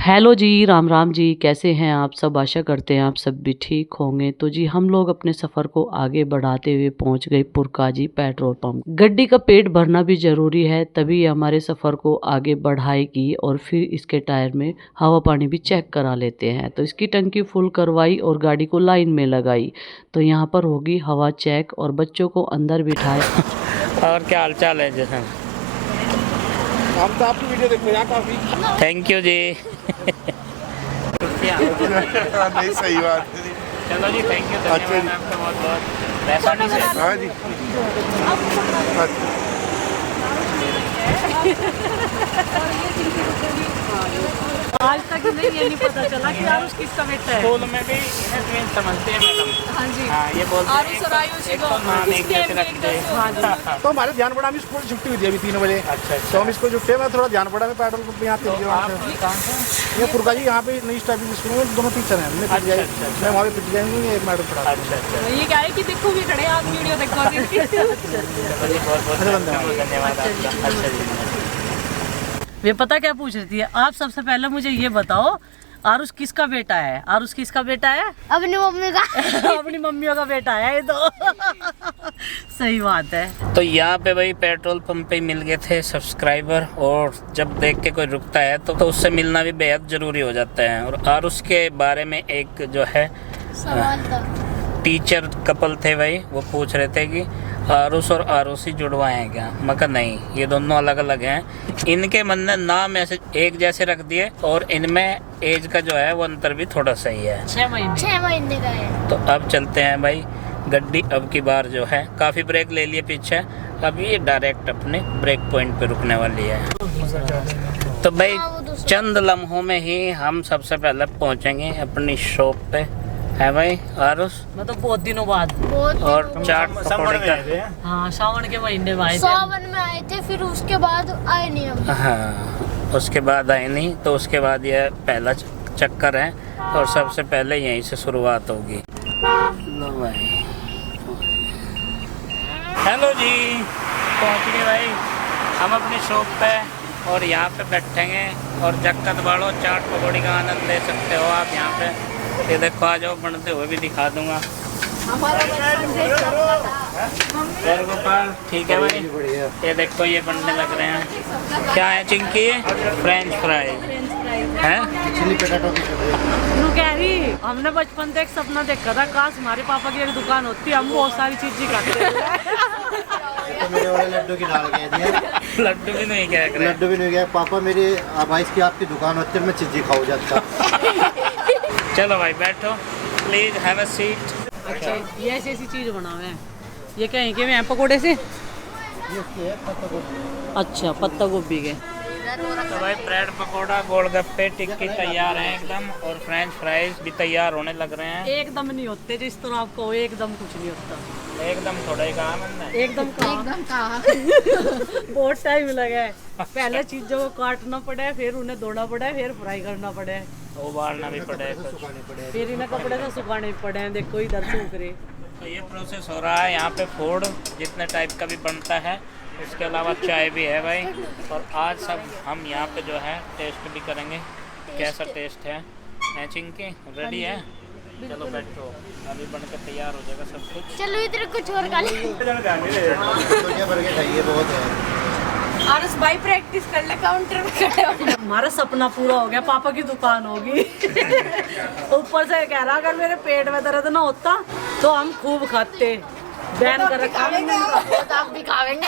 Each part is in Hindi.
हेलो जी, राम राम जी। कैसे हैं आप सब? आशा करते हैं आप सब भी ठीक होंगे। तो जी हम लोग अपने सफ़र को आगे बढ़ाते हुए पहुंच गए पुरकाजी पेट्रोल पंप। गड्डी का पेट भरना भी ज़रूरी है, तभी हमारे सफ़र को आगे बढ़ाएगी। और फिर इसके टायर में हवा पानी भी चेक करा लेते हैं। तो इसकी टंकी फुल करवाई और गाड़ी को लाइन में लगाई। तो यहाँ पर होगी हवा चेक और बच्चों को अंदर बिठाए। और क्या हाल चाल है जैसा? हम तो आपकी वीडियो देख रहे हैं काफी। थैंक यू जी। नहीं सही बात। चलो जी, थैंक यू, धन्यवाद आपका बहुत बहुत। पैसा नहीं से हाँ जी। आज तक नहीं, ये नहीं पता चला कि आरुष किसका बेटा है। स्कूल में भी इन्हें ट्विन समझते हैं मैडम। हाँ जी, हाँ, ये बोलते हैं एक तो नाम एक जैसे रखते हैं। तो हमारे ध्यान पड़ा, अभी स्कूल छुट्टी हुई थी अभी 3 बजे। अच्छा तो हम स्कूल छुट्टी है, मैं थोड़ा ध्यान पड़ा, मैं पेट्रोल पंप यहाँ पे कहाँ से? ये पुरका जी यहाँ पे नई स्टाफिंग स्कूल में दोनों टीचर हैं। मैं वहाँ पे पिट जाएंगे, एक मैडम पढ़ा। अच्छा, ये क्या है कि देखो भी खड़े आप वीडियो देखो। बहुत धन्यवाद आपका। अच्छा जी। वे पता क्या पूछ रही थी? आप सबसे पहले मुझे ये बताओ, आरुष किसका बेटा है? आरुष किसका बेटा है? अपनी मम्मी का। अपनी मम्मियों का बेटा है ये तो। सही बात है। तो यहाँ पे भाई पेट्रोल पंप पे मिल गए थे सब्सक्राइबर, और जब देख के कोई रुकता है तो उससे मिलना भी बेहद ज़रूरी हो जाता है। और आरुष के बारे में एक जो है सवाल था। टीचर कपल थे भाई, वो पूछ रहे थे कि आरुष और आरुषी जुड़वाए हैं क्या? मगर नहीं, ये दोनों अलग अलग हैं। इनके मन ने नाम ऐसे एक जैसे रख दिए, और इनमें एज का जो है वो अंतर भी थोड़ा सही है। 6 महीने का है। तो अब चलते हैं भाई। गड्डी अब की बार जो है काफ़ी ब्रेक ले लिए पीछे, अब ये डायरेक्ट अपने ब्रेक पॉइंट पे रुकने वाली है। तो भाई चंद लम्हों में ही हम सबसे पहले पहुंचेंगे अपनी शॉप पे, है भाई आरुष? मतलब बहुत दिनों बाद। और चाट पकौड़े का, हाँ, सावन के महीने में आए थे। सावन में आए थे, फिर उसके बाद आए नहीं हम। हाँ, उसके बाद आए नहीं, तो उसके बाद ये पहला चक्कर है, और सबसे पहले यहीं से शुरुआत होगी। लो भाई, हेलो जी, पहुँच गए भाई हम अपनी शॉप पे, और यहाँ पे बैठेंगे और जक्कत बाड़ो चाट पकौड़ी का आनंद ले सकते हो आप यहाँ पे। ये देखो, आ जाओ, बनते हुए भी दिखा दूंगा। और गोपाल ठीक है भाई, ये देखो ये बनने लग रहे हैं। क्या है चिंकी? फ्रेंच फ्राई है। चिली पोटैटो की तू कह रही, हमने बचपन से एक सपना देखा था, काश हमारे पापा की एक दुकान होती, हम बहुत सारी चीजें खाते। तो मेरे वाले लड्डू की डाल गए दिए। लड्डू भी नहीं क्या? लड्डू भी नहीं गया पापा, मेरी आवाज़ की आपकी दुकान होती है, मैं चीज़ी खाऊ जाता। चलो भाई बैठो, प्लीज हैव अ सीट। अच्छा, ये ऐसी ऐसी चीज बनावे हैं। ये कहीं के हैं पकोड़े से? अच्छा, पत्ता गोभी के। तो भाई ब्रेड पकोड़ा, गोलगप्पे, टिक्की तैयार हैं एकदम, और फ्रेंच फ्राइज भी तैयार होने लग रहे हैं। एकदम नहीं होते जिस तरह आपको, एकदम कुछ नहीं होता। एकदम थोड़ा ही कहा मैंने। एकदम कहा। बहुत टाइम लगा है। पहले चीजों को काटना पड़े, फिर उन्हें धोना पड़े, फिर फ्राई करना पड़े, उबालना भी पड़े, फिर इन्हें कपड़े से सुखाने पड़े। देखो इधर सूख रहे। तो ये प्रोसेस हो रहा है यहाँ पे। फूड जितने टाइप का भी बनता है, इसके अलावा चाय भी है भाई। और आज सब हम यहाँ पे जो है टेस्ट भी करेंगे, कैसा टेस्ट है। चिंकी रेडी है? चलो बैठो, अभी बनकर तैयार हो जाएगा सब कुछ। चलो इधर कुछ और खा ले। बहुत है। आरुष भाई प्रैक्टिस कर ले, काउंटर पे खड़े हो। हमारा सपना पूरा हो गया, पापा की दुकान होगी। ऊपर से कह रहा, अगर मेरे पेट में दर्द ना होता तो हम खूब खाते। बैन कर रखा तो आप भी खाएंगे।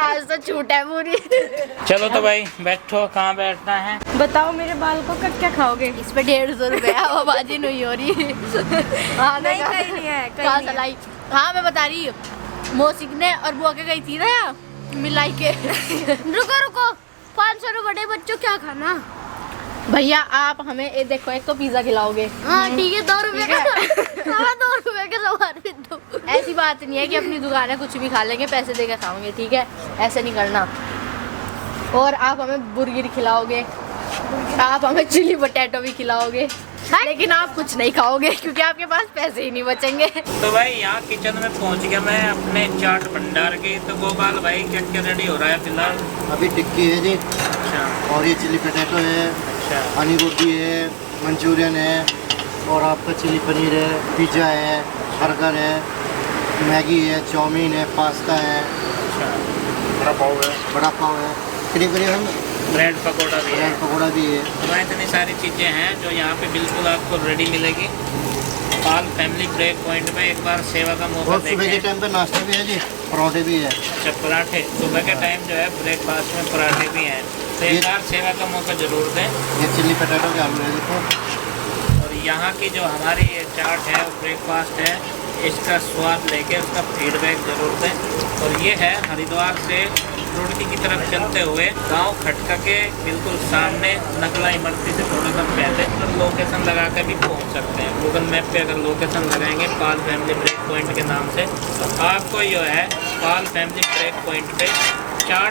आज तो छूट है पूरी। चलो तो भाई बैठो, कहाँ बैठना है? बताओ मेरे बाल को क्या खाओगे? इस पे 150 रुपए आवाज़ी नहीं हो रही। हाँ नहीं, कहीं नहीं है, कहीं नहीं। हाँ मैं बता रही हूँ, मौसिक ने और बुआ के गई थी ना यहाँ मिलाई के। रुको 500 रुपए बड़े बच्चों क्या खाना। भैया आप हमें ये देखो, एक तो पिज्जा खिलाओगे। हाँ ठीक है, 2 रुपए का। 2 रुपए के सवार भी दो। ऐसी बात नहीं है कि अपनी दुकान है कुछ भी खा लेंगे, पैसे देकर खाओगे, ठीक है? ऐसे नहीं करना। और आप हमें बुर्गर खिलाओगे, आप हमें चिली पोटैटो भी खिलाओगे, लेकिन आप कुछ नहीं खाओगे क्योंकि आपके पास पैसे ही नहीं बचेंगे। तो भाई यहाँ किचन में पहुँच गया मैं अपने चाट भंडार की। तो गोपाल भाई क्या क्या रेडी हो रहा है फिलहाल? अभी टिक्की है जी, अच्छा, और ये चिली पोटैटो है, अच्छा आनी रोटी है, मंचूरियन है, और आपका चिली पनीर है, पिज़्ज़ा है, बर्गर है, मैगी है, चाउमीन है, पास्ता है, अच्छा बड़ा पाव है, करीब करीब हम ब्रेड पकौड़ा भी है। ब्रेड पकौड़ा भी है। तो इतनी सारी चीज़ें हैं जो यहाँ पे बिल्कुल आपको रेडी मिलेगी। पाल फैमिली ब्रेक पॉइंट में एक बार सेवा का मौका और सुबह के देखें। टाइम पे नाश्ता भी है जी, पराठे भी है। अच्छा पराठे सुबह के टाइम जो है ब्रेकफास्ट में पराठे भी हैं, तो एक बार सेवा का मौका ज़रूर दें। ये चिल्ली पटेटो के आलू है देखो। और यहाँ की जो हमारी ये चाट है ब्रेकफास्ट है, इसका स्वाद लेके उसका फीडबैक ज़रूर दें। और ये है हरिद्वार से रुड़की की तरफ चलते हुए गांव खटका के बिल्कुल सामने नगला इमरती से थोड़ा सा पहले लोकेशन लगा कर भी पहुंच सकते हैं। गूगल मैप पे अगर लोकेशन लगाएंगे पाल फैमिली ब्रेक पॉइंट के नाम से, तो आपको जो है पाल फैमिली ब्रेक पॉइंट पे चाट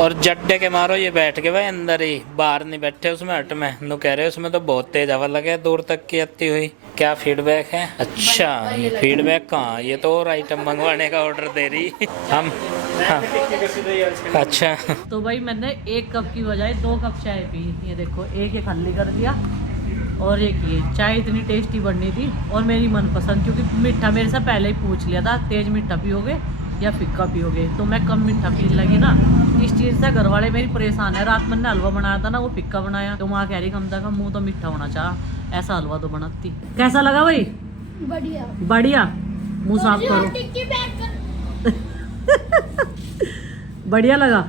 और जड्डे के मारो ये बैठ के भाई अंदर ही, बाहर नहीं बैठे उसमें हट में नु कह रहे उसमें तो बहुत तेज हवा लगे दूर तक की आती हुई। क्या फीडबैक है? अच्छा ये फीडबैक कहाँ, ये तो और आइटम मंगवाने का ऑर्डर दे रही हम। हाँ अच्छा तो भाई मैंने 1 कप की बजाय 2 कप चाय पी। ये देखो एक खाली कर दिया और एक ये चाय इतनी टेस्टी बननी थी और मेरी मनपसंद, क्योंकि मीठा मेरे से पहले ही पूछ लिया था तेज मीठा पियोगे या फिक्का पियोगे, तो मैं कम मीठा पी लगी ना। इस चीज़ से घर वाले मेरी परेशान है। रात मैंने हलवा बनाया था ना, वो फिक्का बनाया, तो वहाँ कह रही कम से कम मुँह तो मीठा होना चाह, ऐसा हलवा तो बनाती। कैसा लगा भाई? बढ़िया बढ़िया। मुँह साफ करो। बढ़िया लगा।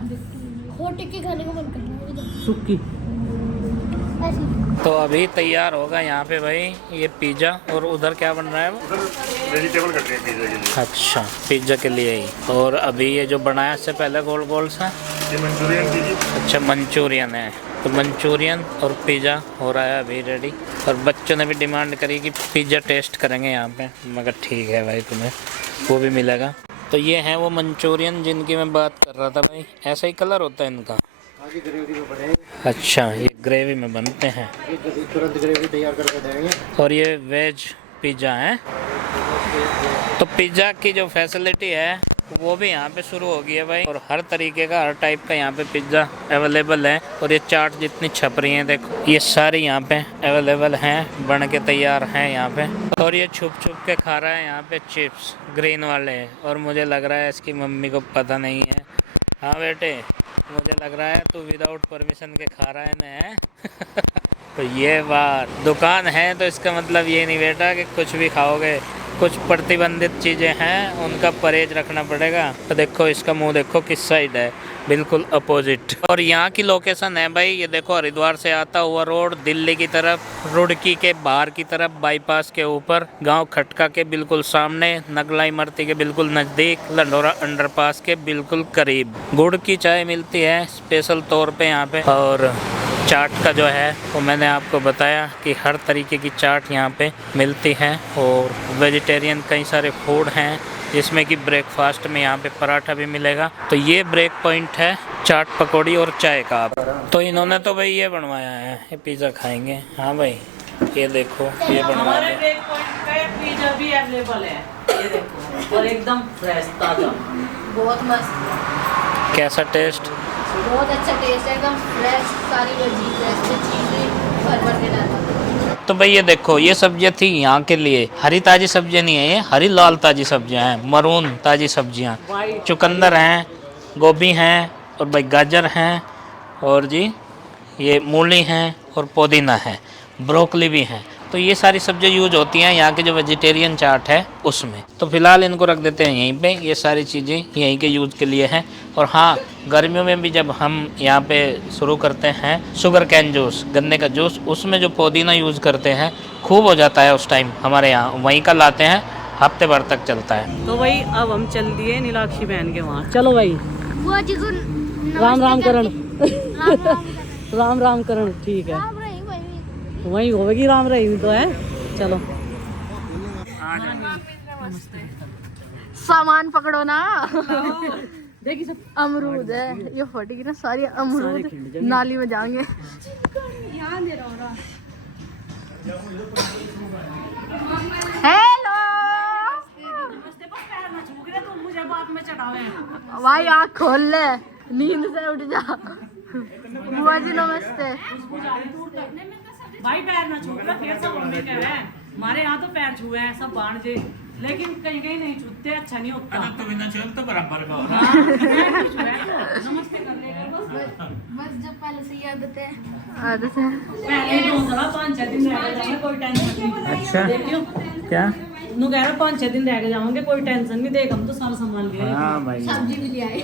टिक्की खाने को मन कर रहा है सुक्की। तो अभी तैयार होगा यहाँ पे भाई ये पिज़्ज़ा, और उधर क्या बन रहा है? वेजिटेबल कट रही है पिज़्ज़ा के लिए। अच्छा पिज़्ज़ा के लिए ही। और अभी ये जो बनाया इससे पहले गोल गोल सा, ये मंचूरियन कीजिए। अच्छा मंचूरियन है। तो मंचूरियन और पिज़्ज़ा हो रहा है अभी रेडी। और बच्चों ने भी डिमांड करी कि पिज़्ज़ा टेस्ट करेंगे यहाँ पे, मगर ठीक है भाई तुम्हें वो भी मिलेगा। तो ये है वो मंचूरियन जिनकी मैं बात कर रहा था भाई, ऐसा ही कलर होता है इनका। आगे ग्रेवी में बनेगी। अच्छा ये ग्रेवी में बनते हैं, ये तुरंत ग्रेवी तैयार करके देंगे। और ये वेज पिज़्ज़ा है। तो पिज़्ज़ा की जो फैसिलिटी है वो भी यहाँ पे शुरू हो गई है भाई, और हर तरीके का हर टाइप का यहाँ पे पिज़्ज़ा अवेलेबल है। और ये चाट जितनी छप रही हैं देखो, ये सारी यहाँ पे अवेलेबल हैं, बन के तैयार हैं यहाँ पे। और ये छुप छुप के खा रहा है यहाँ पे चिप्स ग्रीन वाले, और मुझे लग रहा है इसकी मम्मी को पता नहीं है। हाँ बेटे मुझे लग रहा है तू विदाउट परमिशन के खा रहा है ना तो ये बात, दुकान है तो इसका मतलब ये नहीं बेटा कि कुछ भी खाओगे, कुछ प्रतिबंधित चीज़ें हैं उनका परहेज रखना पड़ेगा। तो देखो इसका मुंह देखो किस साइड है, बिल्कुल अपोजिट। और यहाँ की लोकेशन है भाई, ये देखो हरिद्वार से आता हुआ रोड दिल्ली की तरफ, रुड़की के बाहर की तरफ बाईपास के ऊपर, गांव खटका के बिल्कुल सामने, नगला इमरती के बिल्कुल नज़दीक, लंडोरा अंडरपास के बिल्कुल करीब। गुड़ की चाय मिलती है स्पेशल तौर पे यहाँ पे। और चाट का जो है वो मैंने आपको बताया कि हर तरीके की चाट यहाँ पे मिलती है, और वेजिटेरियन कई सारे फूड हैं जिसमें कि ब्रेकफास्ट में यहाँ पे पराठा भी मिलेगा। तो ये ब्रेक पॉइंट है चाट पकौड़ी और चाय का। तो इन्होंने तो भाई ये बनवाया है, ये पिज़्ज़ा खाएंगे। हाँ भाई ये देखो ये बनवा हमारे दिया। ब्रेक पॉइंट पे पिज़्ज़ा भी अवेलेबल है, ये देखो, और एकदम फ्रेश ताज़ा। बहुत मस्त, कैसा टेस्ट? बहुत अच्छा टेस्ट है, एकदम फ्रेश, सारी चीज़ें भर भर के डालते। तो भाई ये देखो ये सब्जियां थी यहाँ के लिए, हरी ताज़ी सब्जियां नहीं है, ये हरी लाल ताज़ी सब्जियां हैं, मरून ताज़ी सब्जियां, चुकंदर हैं, गोभी हैं, और भाई गाजर हैं, और जी ये मूली हैं, और पुदीना है, ब्रोकली भी हैं। तो ये सारी सब्जियां यूज होती हैं यहाँ के जो वेजिटेरियन चाट है उसमें। तो फिलहाल इनको रख देते हैं यहीं पे, ये सारी चीज़ें यहीं के यूज़ के लिए हैं। और हाँ गर्मियों में भी जब हम यहाँ पे शुरू करते हैं शुगर कैन जूस, गन्ने का जूस, उसमें जो पुदीना यूज़ करते हैं खूब हो जाता है उस टाइम हमारे यहाँ, वहीं का लाते हैं, हफ्ते भर तक चलता है। तो भाई अब हम चल दिए नीलाक्षी बहन के वहाँ। चलो भाई बुआ जी को राम राम करण। राम राम राम राम करण, ठीक है, राम रही वही। वही होगी राम रहीम तो है। चलो सामान पकड़ो ना। देखिए सब अमरूद है, ये फटेगी ना सारी अमरूद, नाली में जाएंगे। हेलो भाई आँख खोल ले, नींद से उठ जा। बुआ जी नमस्ते। भाई पैर ना छू फिर सब मम्मी कह रहे हैं हमारे यहाँ तो पैर छुए हैं सब भांजे, लेकिन कहीं कहीं नहीं छूते, अच्छा नहीं होता। तो बिना छुए तो बराबर का हो रहा नमस्ते कर लेगा बस जब पहले से ही आदत है। आदत है। पहले 5-6 दिन रह गए, कोई टेंशन नहीं। अच्छा देखियो क्या नु कह रहा 5-6 दिन रह के जाओगे, कोई टेंशन नहीं, देख हम तो सारा सामान लिए। हाँ भाई सब्जी भी ले आए।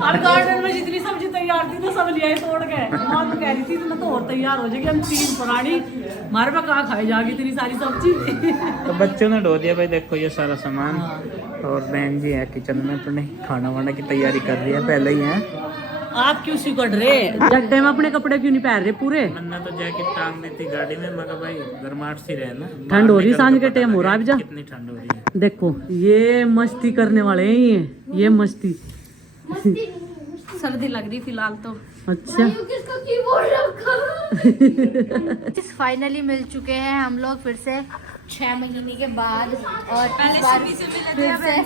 और गार्डन में जितनी सब्जी तैयार थी ना सब ले आए तोड़ के। मां तो कह रही थी इतना तो और तैयार हो जाएगी, हम 3 प्राणी हमारे पे कहाँ खाई जाएगी इतनी सारी सब्जी। तो बच्चों ने ढो दिया भाई, देखो ये सारा सामान। और बहन जी है किचन में अपने खाना वाना की तैयारी कर रही है, पहले ही है। आप क्यों सिकड़ रहे जड्डे में, अपने कपड़े क्यों नहीं पहन रहे पूरे? मैंने तो जैकेट टांग दी थी गाड़ी में, मगर भाई गर्माहट सी रहे ना, ठंड हो रही सांझ के टाइम हो रहा है। कितनी ठंड हो रही है। देखो ये मस्ती करने वाले हैं, ये मस्ती। सर्दी लग रही फिलहाल तो। अच्छा फाइनली मिल चुके हैं हम लोग फिर से 6 महीने के बाद। और पहले सिम्मी से मिले थे,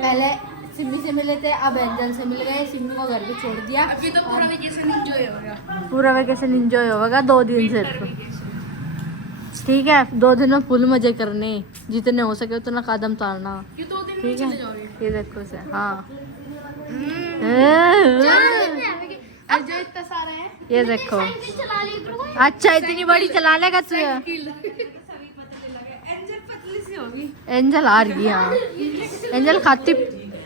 पहले सिम्मी से मिले थे, अब एंजल से मिल गए। सिम्मी को घर पे छोड़ दिया। अभी तो पूरा वेकेशन एंजॉय होगा। पूरा वेकेशन एंजॉय होगा 2 दिन सिर्फ। ठीक है 2 दिन में फुल मजे करने, जितने हो सके उतना कदम तारना। ठीक है ये देखो से। हाँ ये देखो। अच्छा इतनी बड़ी चला लेगा तू? एंजल आ रही है। हाँ एंजल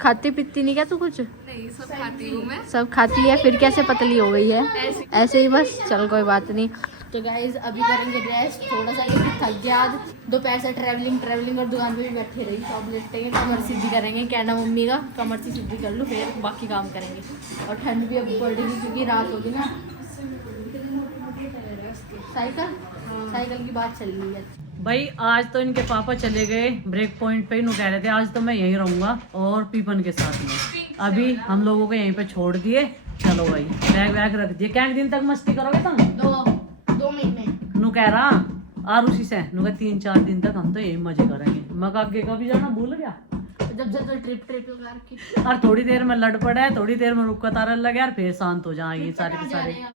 खाती पीती नहीं क्या तू कुछ? नहीं सब खाती हूँ मैं। सब खाती है, फिर कैसे पतली हो गई है? ऐसे ही बस। चल कोई बात नहीं। तो गाइज अभी करेंगे रेस्ट थोड़ा सा, क्योंकि थक गया आज दोपहर से ट्रैवलिंग और दुकान पे भी बैठे रही। तो अब लेटेंगे, कमर सीधी करेंगे, कहना मम्मी का कमर सी सीधी कर लूँ, फिर बाकी काम करेंगे। और ठंड भी अब बढ़ रही क्योंकि रात होगी ना। साइकिल की बात चल रही है भाई। आज तो इनके पापा चले गए ब्रेक पॉइंट पे, कह रहे थे आज तो मैं यहीं रहूंगा और पीपन के साथ में। अभी हम लोगों को यहीं पे छोड़ दिए। चलो भाई बैग वैग रख दिए। क्या दिन तक मस्ती करोगे तुम? 2 महीने। नु कह रहा आरुषि से नु 3-4 दिन तक हम तो यही मजे करेंगे। मैं आगे का भी जाना भूल गया। जब से तो ट्रिप और थोड़ी देर में लड़ पड़ा है, थोड़ी देर में रुक तारा लगे यार, फिर शांत हो जाए ये सारे के सारे।